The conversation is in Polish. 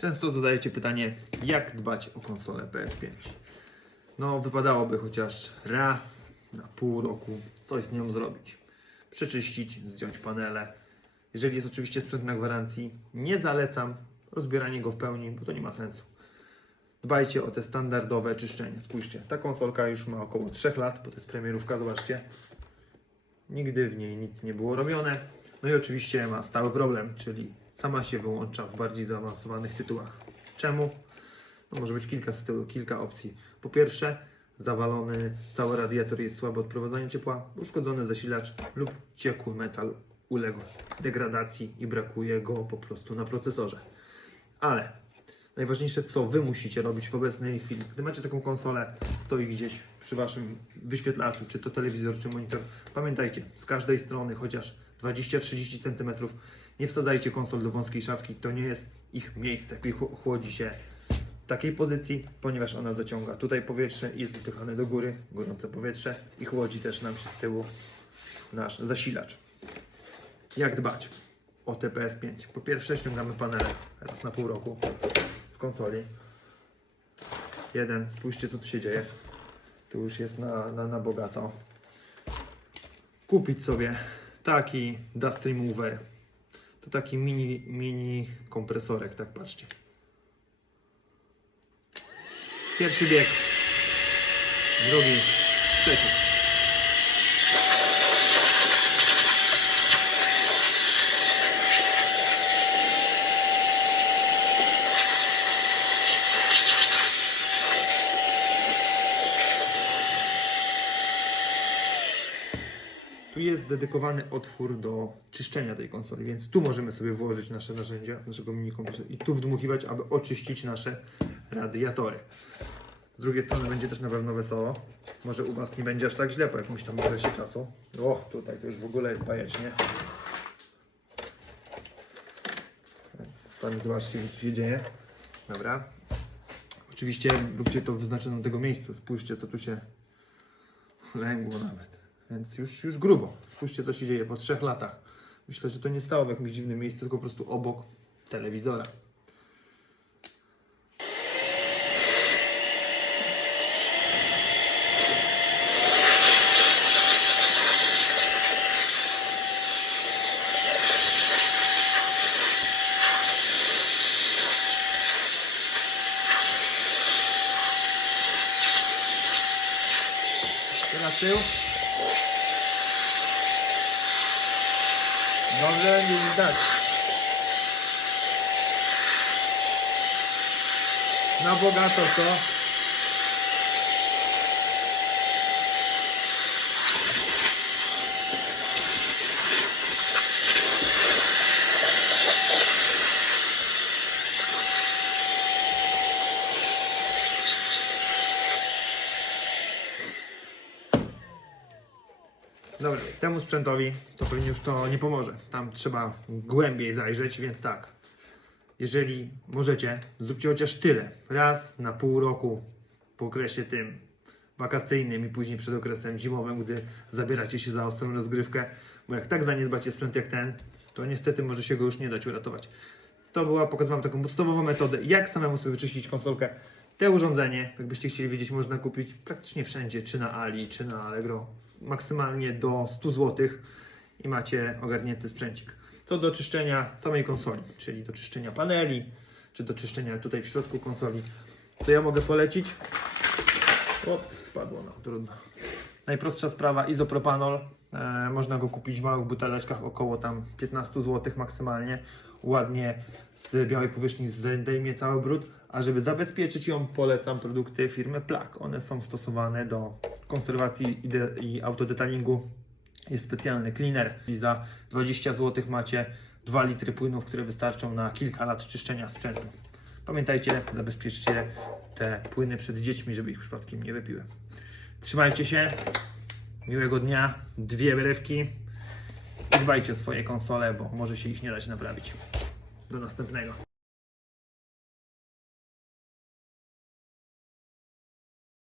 Często zadajecie pytanie, jak dbać o konsolę PS5. No, wypadałoby chociaż raz na pół roku coś z nią zrobić. Przeczyścić, zdjąć panele. Jeżeli jest oczywiście sprzęt na gwarancji, nie zalecam rozbierania go w pełni, bo to nie ma sensu. Dbajcie o te standardowe czyszczenie. Spójrzcie, ta konsolka już ma około 3 lat, bo to jest premierówka, zobaczcie. Nigdy w niej nic nie było robione. No i oczywiście ma stały problem, czyli sama się wyłącza w bardziej zaawansowanych tytułach. Czemu? No może być kilka, kilka opcji. Po pierwsze, zawalony cały radiator jest słaby od prowadzenia ciepła, uszkodzony zasilacz lub ciekły metal uległ degradacji i brakuje go po prostu na procesorze. Ale najważniejsze, co Wy musicie robić w obecnej chwili. Gdy macie taką konsolę, stoi gdzieś przy Waszym wyświetlaczu, czy to telewizor, czy monitor, pamiętajcie, z każdej strony chociaż 20-30 cm. Nie wsadzajcie konsol do wąskiej szafki, to nie jest ich miejsce, chłodzi się w takiej pozycji, ponieważ ona zaciąga tutaj powietrze i jest wypychane do góry, gorące powietrze i chłodzi też nam się z tyłu nasz zasilacz. Jak dbać o TPS 5? Po pierwsze ściągamy panele raz na pół roku z konsoli. Jeden, spójrzcie co tu się dzieje. Tu już jest na, na, na bogato. Kupić sobie taki dust remover. To taki mini, mini kompresorek, tak patrzcie. Pierwszy bieg. Drugi, trzeci. Tu jest dedykowany otwór do czyszczenia tej konsoli, więc tu możemy sobie włożyć nasze narzędzia, naszego mini kompresora i tu wdmuchiwać, aby oczyścić nasze radiatory. Z drugiej strony będzie też na pewno wesoło. Może u Was nie będzie aż tak źle po jakimś tam okresie czasu. O, tutaj to już w ogóle jest bajecznie. Więc Sami zobaczcie, co się dzieje. Dobra. Oczywiście róbcie to w wyznaczonym tego miejscu. Spójrzcie, co tu się lęgło nawet. Więc już, już grubo. Spójrzcie, co się dzieje po trzech latach. Myślę, że to nie stało w jakimś dziwnym miejscu, tylko po prostu obok telewizora. Tył. Dobrze, nie widać. Na bogato to. Dobra, temu sprzętowi to pewnie już to nie pomoże. Tam trzeba głębiej zajrzeć, więc tak. Jeżeli możecie, zróbcie chociaż tyle. Raz na pół roku po okresie tym wakacyjnym i później przed okresem zimowym, gdy zabieracie się za ostrą rozgrywkę. Bo jak tak zaniedbacie sprzęt jak ten, to niestety może się go już nie dać uratować. To była, pokazywałem taką podstawową metodę, jak samemu sobie wyczyścić konsolkę. Te urządzenie, jakbyście chcieli wiedzieć, można kupić praktycznie wszędzie, czy na Ali, czy na Allegro. Maksymalnie do 100 zł i macie ogarnięty sprzęcik. Co do czyszczenia samej konsoli, czyli do czyszczenia paneli, czy do czyszczenia tutaj w środku konsoli, to ja mogę polecić. O, spadło no, trudno. Najprostsza sprawa, izopropanol. E, można go kupić w małych buteleczkach, około tam 15 zł maksymalnie. Ładnie z białej powierzchni zdejmie cały brud. A żeby zabezpieczyć ją, polecam produkty firmy Plak. One są stosowane do konserwacji i, de- i autodetalingu. Jest specjalny cleaner i za 20 zł macie 2 litry płynów, które wystarczą na kilka lat czyszczenia sprzętu. Pamiętajcie, zabezpieczcie te płyny przed dziećmi, żeby ich przypadkiem nie wypiły. Trzymajcie się, miłego dnia, dwie wyrywki i dbajcie o swoje konsole, bo może się ich nie dać naprawić. Do następnego.